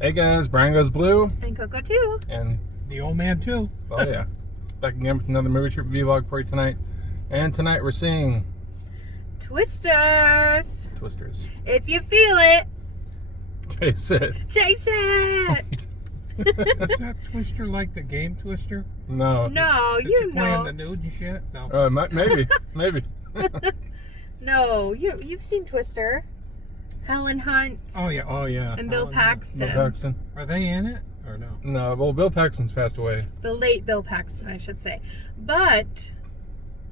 Hey guys, Brian Goes Blue. And Coco too. And the old man too. Oh yeah. Back again with another movie trip vlog for you tonight. And tonight we're seeing Twisters. Twisters. If you feel it, Chase it. chase it. Is that Twister like the game Twister? No. No, Did you play in the nude and shit? No. Maybe. No, you've seen Twister. Helen Hunt. Oh yeah. And Bill Paxton. Bill Paxton. Are they in it or no? No, well, Bill Paxton's passed away. The late Bill Paxton, I should say. But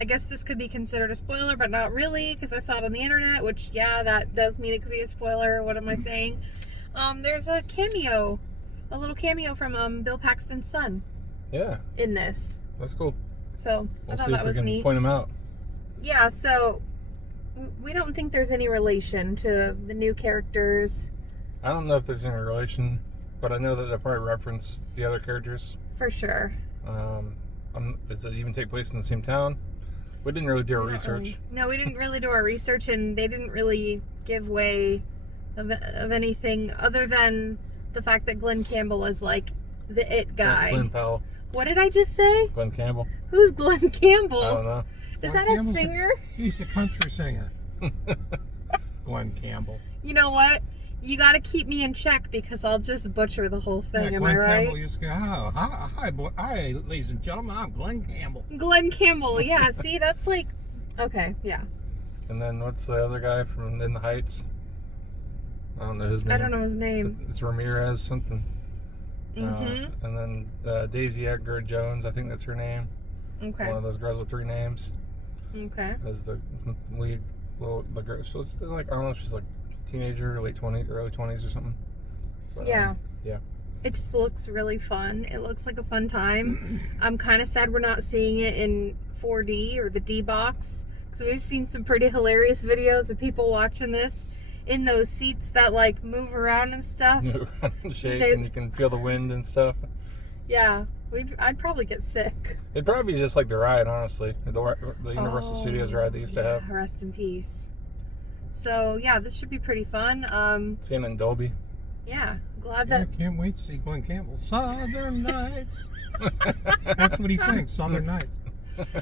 I guess this could be considered a spoiler, but not really, because I saw it on the internet, which, yeah, that does mean it could be a spoiler. What am I saying? There's a little cameo from Bill Paxton's son. Yeah. In this. That's cool. So, I thought that was neat. Point him out. Yeah, so we don't think there's any relation to the new characters. I don't know if there's any relation, but I know that they'll probably reference the other characters. For sure. Does it even take place in the same town? We didn't really do our research. No, we didn't really do our research, and they didn't really give way of anything other than the fact that Glenn Campbell is like the it guy. Glenn Powell. What did I just say? Glenn Campbell. Who's Glenn Campbell? I don't know. Is that a singer? He's a country singer. Glenn Campbell. You know what? You got to keep me in check because I'll just butcher the whole thing. Yeah, Am Glenn I right? Campbell used to go, hi, ladies and gentlemen, I'm Glenn Campbell. Glenn Campbell. Yeah. See, that's like, okay, yeah. And then what's the other guy from In the Heights? I don't know his name. I don't know his name. It's Ramirez something. Mm-hmm. And then Daisy Edgar Jones, I think that's her name. Okay. One of those girls with 3 names. Okay. Is the lead, the girl. She's like, I don't know if she's like teenager, early 20s or something. But, Yeah. Yeah. It just looks really fun. It looks like a fun time. I'm kind of sad we're not seeing it in 4D or the D box, because we've seen some pretty hilarious videos of people watching this in those seats that like move around and stuff. Shake and you can feel the wind and stuff. Yeah, I'd probably get sick. It'd probably be just like the ride, honestly. The Universal Studios ride they used to have. Rest in peace. So yeah, this should be pretty fun. Seeing it in Dolby. Yeah, glad that. I can't wait to see Glenn Campbell. Southern Nights. That's what he sings. Southern Nights.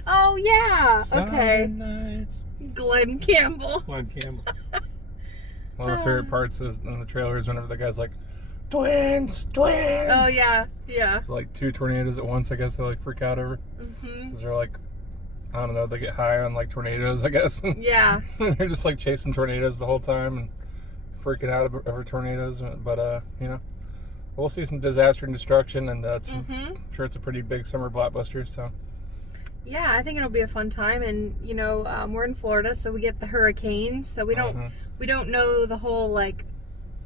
Oh yeah. Okay. Southern Nights. Glenn Campbell. Glenn Campbell. One of my favorite parts is in the trailer is whenever the guy's like, twins. Oh yeah. It's like 2 tornadoes at once. I guess they like freak out over. Because they're like, I don't know, they get high on like tornadoes, I guess. Yeah. They're just like chasing tornadoes the whole time and freaking out over tornadoes. But we'll see some disaster and destruction, and I'm sure it's a pretty big summer blockbuster. So yeah, I think it'll be a fun time, and we're in Florida, so we get the hurricanes, so we don't know the whole like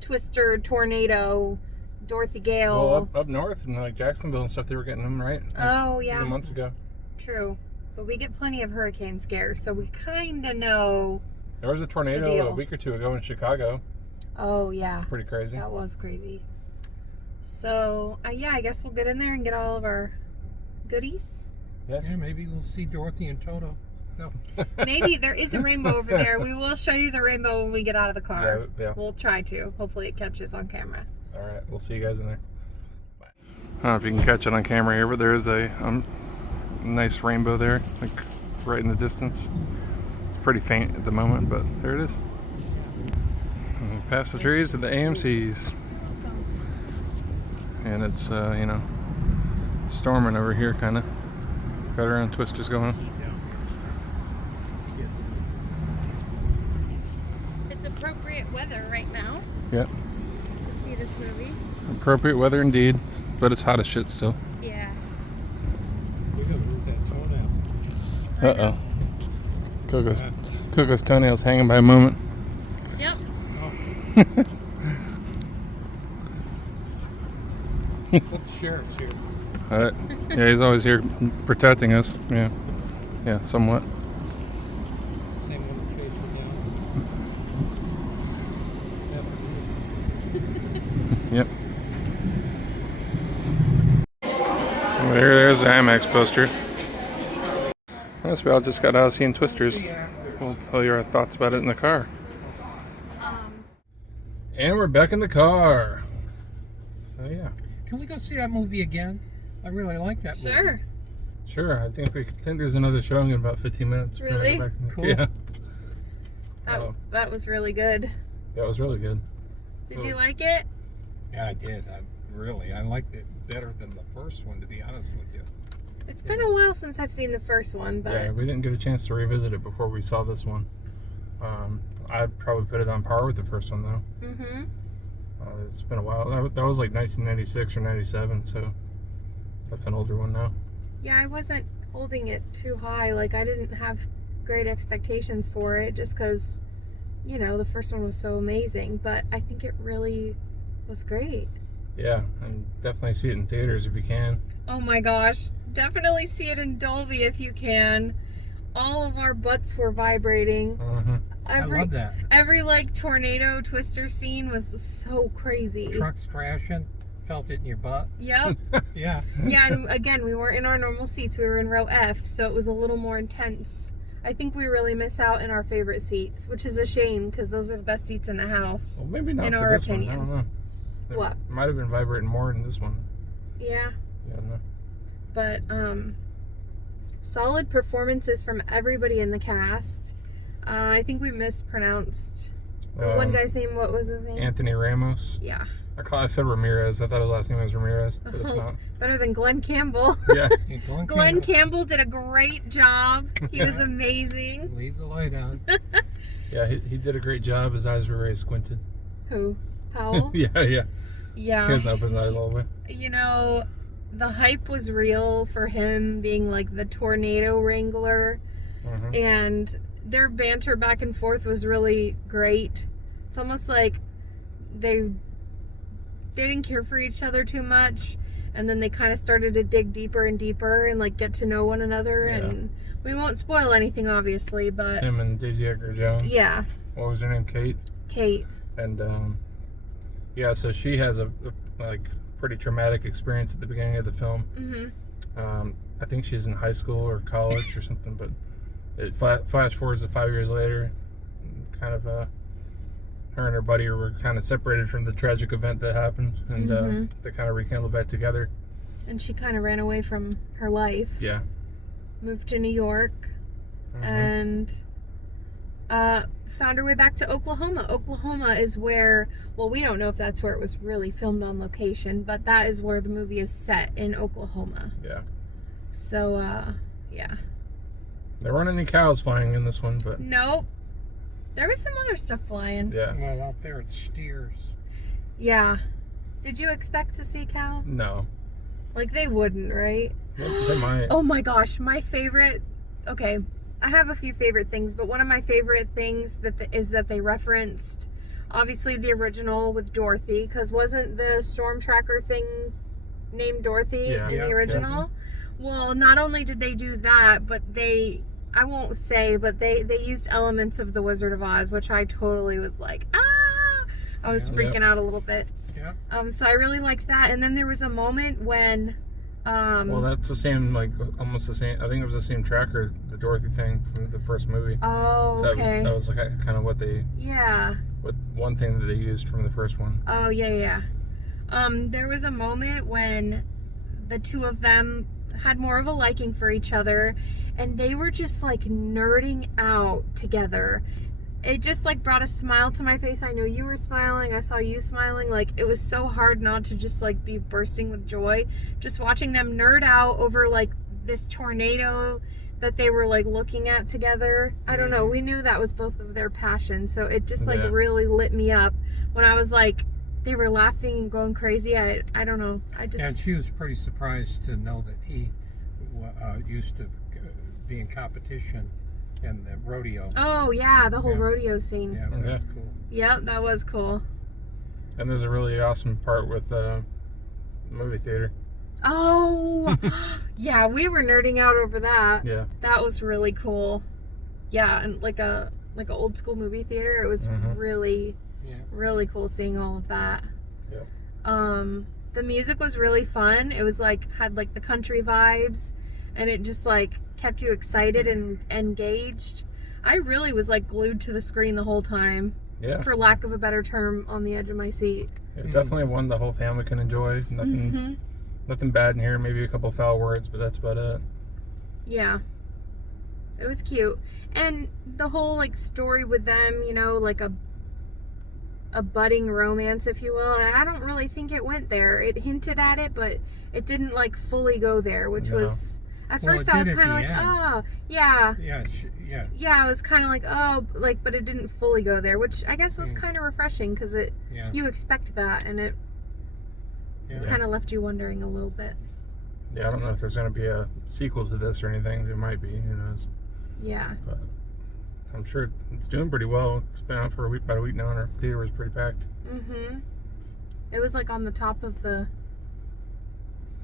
Twister, tornado, Dorothy Gale. Well, up north in like Jacksonville and stuff, they were getting them right. Oh yeah, even months ago. True, but we get plenty of hurricane scares, so we kind of know. There was a tornado a week or 2 ago in Chicago. Oh yeah, pretty crazy. That was crazy. So yeah, I guess we'll get in there and get all of our goodies. Yeah, maybe we'll see Dorothy and Toto. No. Maybe there is a rainbow over there. We will show you the rainbow when we get out of the car. Yeah. We'll try to. Hopefully it catches on camera. All right, we'll see you guys in there. Bye. I don't know if you can catch it on camera here, but there is a nice rainbow there, like right in the distance. It's pretty faint at the moment, but there it is. And past the trees to the AMC's. And it's, storming over here, kind of. Got our own twisters going on. It's appropriate weather right now. Yep. To see this movie. Appropriate weather indeed, but it's hot as shit still. Yeah. We're gonna lose that toenail. Coco's toenails hanging by a moment. Yep. The sheriff's here. Yeah, he's always here protecting us. Yeah, somewhat. Same one that chased me down. Yep. There's the IMAX poster. That's about just got out of seeing Twisters. We'll tell you our thoughts about it in the car. And we're back in the car. So yeah. Can we go see that movie again? I really like that movie. Sure. Sure. I think there's another showing in about 15 minutes. We're gonna Really? go back and- Cool. Yeah. That was really good. That was really good. Did you like it? Yeah, I did. I liked it better than the first one, to be honest with you. It's been a while since I've seen the first one, but Yeah, we didn't get a chance to revisit it before we saw this one. I'd probably put it on par with the first one though. mm-hmm. It's been a while. That was like 1996 or 97, so that's an older one now. Yeah, I wasn't holding it too high. Like, I didn't have great expectations for it just because, you know, the first one was so amazing. But I think it really was great. Yeah, and definitely see it in theaters if you can. Oh my gosh. Definitely see it in Dolby if you can. All of our butts were vibrating. Uh-huh. I love that. Every, like, tornado twister scene was so crazy. Trucks crashing, felt it in your butt. Yep. Yeah. Yeah, and again, we weren't in our normal seats. We were in row F, so it was a little more intense. I think we really miss out in our favorite seats, which is a shame because those are the best seats in the house. Well, maybe not In for our this opinion. one. I don't know. It What? might have been vibrating more in this one. Yeah, Yeah, no. but solid performances from everybody in the cast. I think we mispronounced the one guy's name. What was his name? Anthony Ramos. Yeah. I said Ramirez. I thought his last name was Ramirez, but it's not. Better than Glenn Campbell. Yeah. Hey, Glenn Campbell did a great job. He was amazing. Leave the light on. Yeah, he did a great job. His eyes were very squinted. Who? Powell? Yeah. He Yeah. doesn't open his eyes all the way. You know, the hype was real for him being like the tornado wrangler, Uh-huh. and their banter back and forth was really great. It's almost like they didn't care for each other too much, and then they kind of started to dig deeper and deeper and like get to know one another. Yeah. And we won't spoil anything, obviously, but Him and Daisy Edgar Jones. yeah, What was her name? Kate. Kate. And yeah, so she has a like pretty traumatic experience at the beginning of the film. Mm-hmm. I think she's in high school or college or something, but it flash forwards to 5 years later. Kind of her and her buddy were kind of separated from the tragic event that happened, and they kind of rekindled back together. And she kind of ran away from her life. Yeah. Moved to New York. And found her way back to Oklahoma. Oklahoma is where, well, we don't know if that's where it was really filmed on location, but that is where the movie is set, in Oklahoma. Yeah. So, yeah. There weren't any cows flying in this one, but Nope. There was some other stuff flying. yeah. Well, out there it's steers. Yeah. Did you expect to see cow? No. Like, they wouldn't, right? They might. Oh my gosh, my favorite. Okay, I have a few favorite things, but one of my favorite things is that they referenced, obviously, the original with Dorothy, because wasn't the storm tracker thing named Dorothy in the original? Well, not only did they do that, but I won't say, but they used elements of The Wizard of Oz, which I totally was like, ah! I was freaking out a little bit. Yeah. So I really liked that. And then there was a moment when Well, that's the same, like almost the same. I think it was the same tracker, the Dorothy thing from the first movie. Oh, So okay. that was like kind of what one thing that they used from the first one. Oh, yeah. There was a moment when the two of them had more of a liking for each other, and they were just like nerding out together. It just like brought a smile to my face. I know you were smiling. I saw you smiling. Like, it was so hard not to just like be bursting with joy. Just watching them nerd out over like this tornado that they were like looking at together. I don't know. We knew that was both of their passions. So it just like really lit me up when I was like, they were laughing and going crazy. I don't know. And she was pretty surprised to know that he used to be in competition in the rodeo. Oh, yeah, the whole rodeo scene. Yeah, that was cool. Yep, that was cool. And there's a really awesome part with the movie theater. Oh, yeah, we were nerding out over that. Yeah. That was really cool. Yeah, and like a old school movie theater. It was really cool seeing all of that. Yeah. The music was really fun. It was like had like the country vibes, and it just like kept you excited and engaged. I really was like glued to the screen the whole time. Yeah. For lack of a better term, on the edge of my seat. Yeah, definitely one the whole family can enjoy. Nothing bad in here. Maybe a couple foul words, but that's about it. Yeah. It was cute. And the whole like story with them, you know, like a budding romance, if you will. I don't really think it went there. It hinted at it, but it didn't like fully go there, which was at first I was kind of like, oh, yeah. Yeah, I was kind of like, oh, like, but it didn't fully go there, which I guess was kind of refreshing because you expect that, and it kind of left you wondering a little bit. Yeah, I don't know if there's going to be a sequel to this or anything. There might be, who knows. Yeah. But I'm sure it's doing pretty well. It's been out for about a week now, and our theater was pretty packed. It was like on the top of the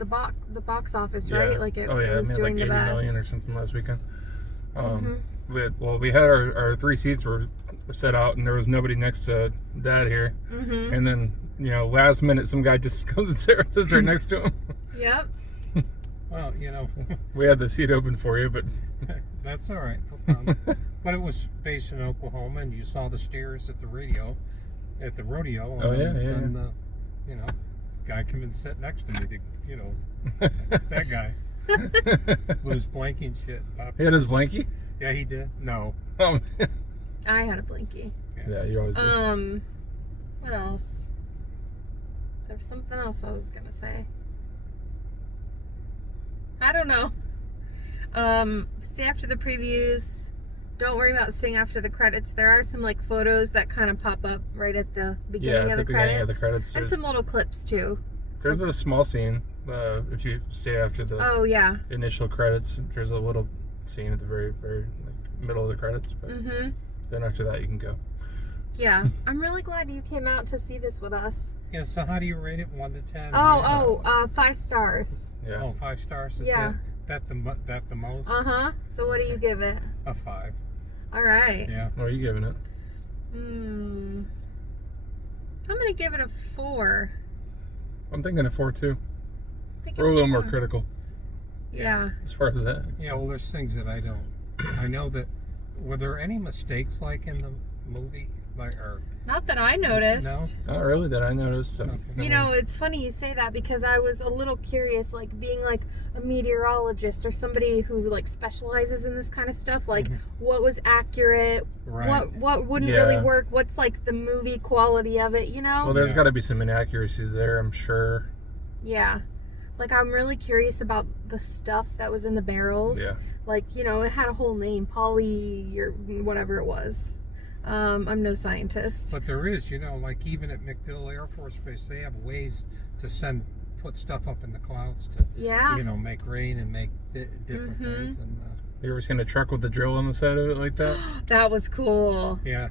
box office, right? Like it was made doing like the 80 best. million or something last weekend. We had our 3 seats were set out, and there was nobody next to Dad here. And then, last minute, some guy just comes and sits right next to him. Yep. Well, we had the seat open for you, but that's all right, no problem. But it was based in Oklahoma, and you saw the stairs at the rodeo, and then guy come and sit next to me. That guy was blanking shit. He had his blankie? Yeah, he did. No. Oh. I had a blankie. Yeah, you always do. What else? There was something else I was gonna say. I don't know. Stay after the previews. Don't worry about staying after the credits. There are some like photos that kind of pop up right at the beginning of the credits. And some little clips too. There's a small scene if you stay after the initial credits. There's a little scene at the very, very middle of the credits. But then after that, you can go. Yeah, I'm really glad you came out to see this with us. Yeah, so how do you rate it, 1 to 10? 5 stars. Yeah. Oh, 5 stars? Is that the most? So what do you give it? A 5. All right. Yeah. What are you giving it? I'm gonna give it a 4. I'm thinking a 4 too. We're a little more critical. Yeah. As far as that. Yeah, well, there's things that I don't. I know that. Were there any mistakes like in the movie? Not that I noticed. No? Not really that I noticed. Okay. It's funny you say that because I was a little curious, like being like a meteorologist or somebody who like specializes in this kind of stuff, like what was accurate, what wouldn't really work, what's like the movie quality of it, Well, there's got to be some inaccuracies there, I'm sure. Yeah. Like, I'm really curious about the stuff that was in the barrels. Yeah. Like, it had a whole name, poly or whatever it was. I'm no scientist. But there is, like even at MacDill Air Force Base, they have ways to put stuff up in the clouds to, make rain and make different things. And, you ever seen a truck with a drill on the side of it like that? That was cool. Yeah.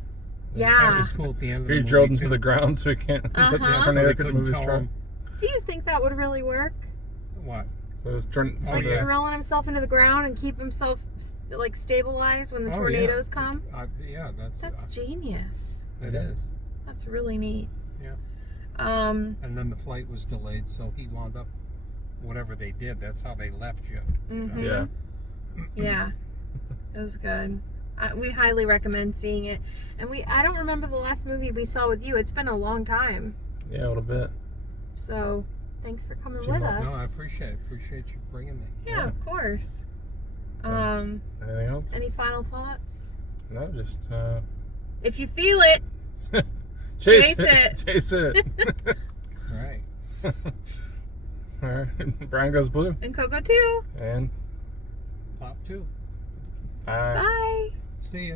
Yeah. That was cool at the end of the movie. He drilled into the ground so he can't. So they couldn't move his truck. Do you think that would really work? What? So it was drilling himself into the ground and keep himself like stabilized when the tornadoes come. That's genius. It is. That's really neat. Yeah. And then the flight was delayed, so he wound up. Whatever they did, that's how they left you. Yeah. Yeah. It was good. We highly recommend seeing it. And I don't remember the last movie we saw with you. It's been a long time. Yeah, a little bit. So. Thanks for coming with us. No, I appreciate you bringing me. Yeah, of course. Anything else? Any final thoughts? No, just if you feel it, chase it. Chase it. Right. All right. Brian Goes Blue. And Coco too. And Pop 2. Bye. Bye. See ya.